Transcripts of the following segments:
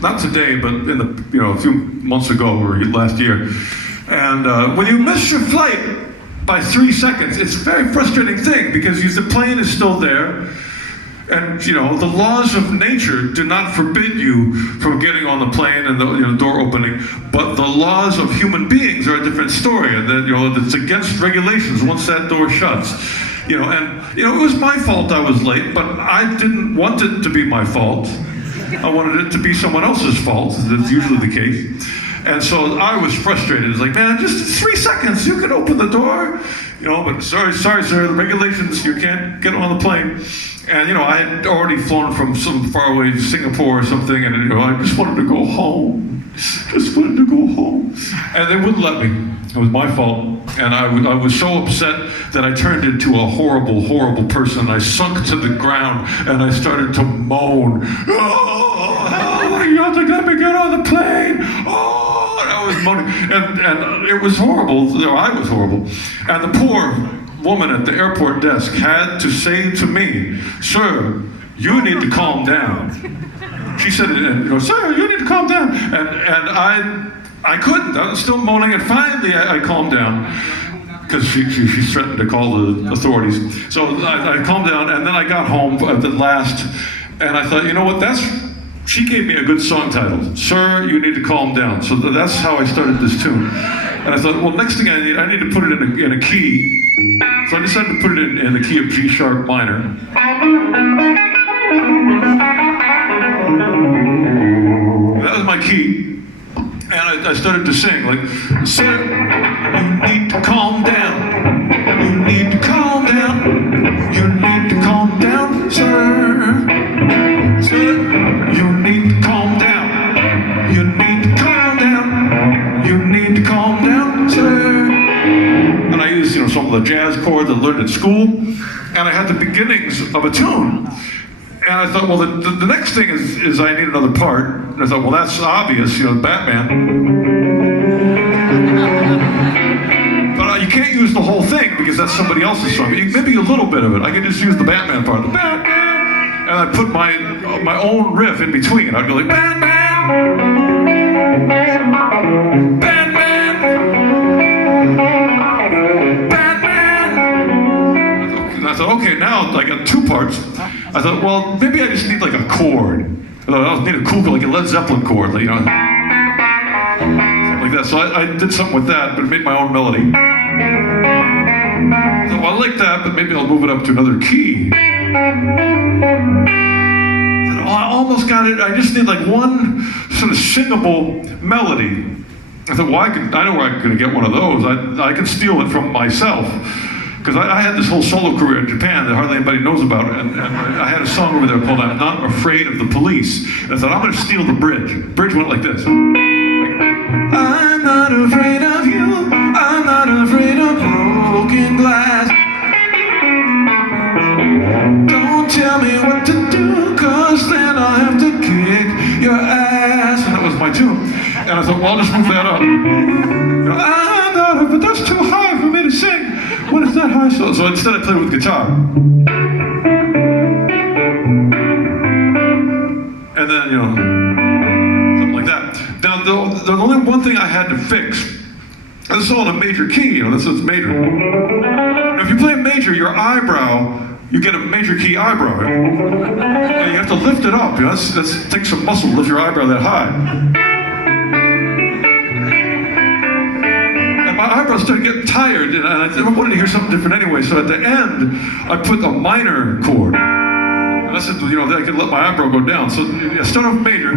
not today, but in the a few months ago or last year. And when you miss your flight by 3 seconds, it's a very frustrating thing because the plane is still there. And the laws of nature do not forbid you from getting on the plane and the door opening, but the laws of human beings are a different story, and that it's against regulations once that door shuts. It was my fault I was late, but I didn't want it to be my fault. I wanted it to be someone else's fault. That's usually the case. And so I was frustrated. It's like, man, just 3 seconds, you can open the door. But sorry, sir, the regulations, you can't get on the plane. And, I had already flown from some faraway Singapore or something, and, I just wanted to go home. And they wouldn't let me. It was my fault. And I was so upset that I turned into a horrible, horrible person. I sunk to the ground, and I started to moan. Oh, you have to let me get on the plane. Oh, and I was moaning. And it was horrible. I was horrible. And the poor woman at the airport desk had to say to me, "Sir, you need to calm down." She said, "Sir, you need to calm down." And I couldn't. I was still moaning, and finally I calmed down because she threatened to call the authorities. So I calmed down, and then I got home at the last, and I thought, you know what? She gave me a good song title, "Sir, you need to calm down." So that's how I started this tune. And I thought, well, next thing I need to put it in a key. So I decided to put it in the key of G sharp minor. That was my key. And I started to sing, like, "Sir, you need to calm down. You need to calm down. You need to calm down, sir. Sir, you need to calm down. You need to calm down. You need to calm down, sir." And I used, some of the jazz chords I learned at school, and I had the beginnings of a tune. And I thought, well, the next thing is I need another part. And I thought, well, that's obvious, Batman. But you can't use the whole thing because that's somebody else's song. Maybe a little bit of it. I could just use the Batman part. The Batman. And I put my own riff in between. I'd go like, Batman. Batman. Batman. And I thought, okay, now I got two parts. I thought, well, maybe I just need like a chord. I thought I need a cool, like a Led Zeppelin chord, something like that. So I did something with that, but made my own melody. So I like that, but maybe I'll move it up to another key. And I almost got it. I just need like one sort of singable melody. I thought, well, I know where I'm going to get one of those. I can steal it from myself. Because I had this whole solo career in Japan that hardly anybody knows about, and I had a song over there called "I'm Not Afraid of the Police." And I thought, I'm going to steal the bridge. The bridge went like this. I'm not afraid of you, I'm not afraid of broken glass. Don't tell me what to do, cause then I'll have to kick your ass. And that was my tune. And I thought, well, I'll just move that up. I'm not, but that's too high for me to sing. What is that high? So instead I played with guitar. And then, something like that. Now, the only one thing I had to fix, this is all in a major key, this is major. Now, if you play a major, your eyebrow, you get a major key eyebrow, right? And you have to lift it up, That takes some muscle to lift your eyebrow that high. My eyebrows started getting tired, and I wanted to hear something different anyway. So at the end, I put a minor chord. And I said, then I could let my eyebrow go down. So I start off major.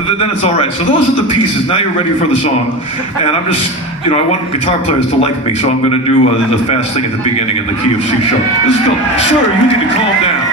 And then it's all right. So those are the pieces. Now you're ready for the song. And I'm just, I want guitar players to like me, so I'm going to do the fast thing at the beginning in the key of C sharp. This is called, "Sir, you need to calm down."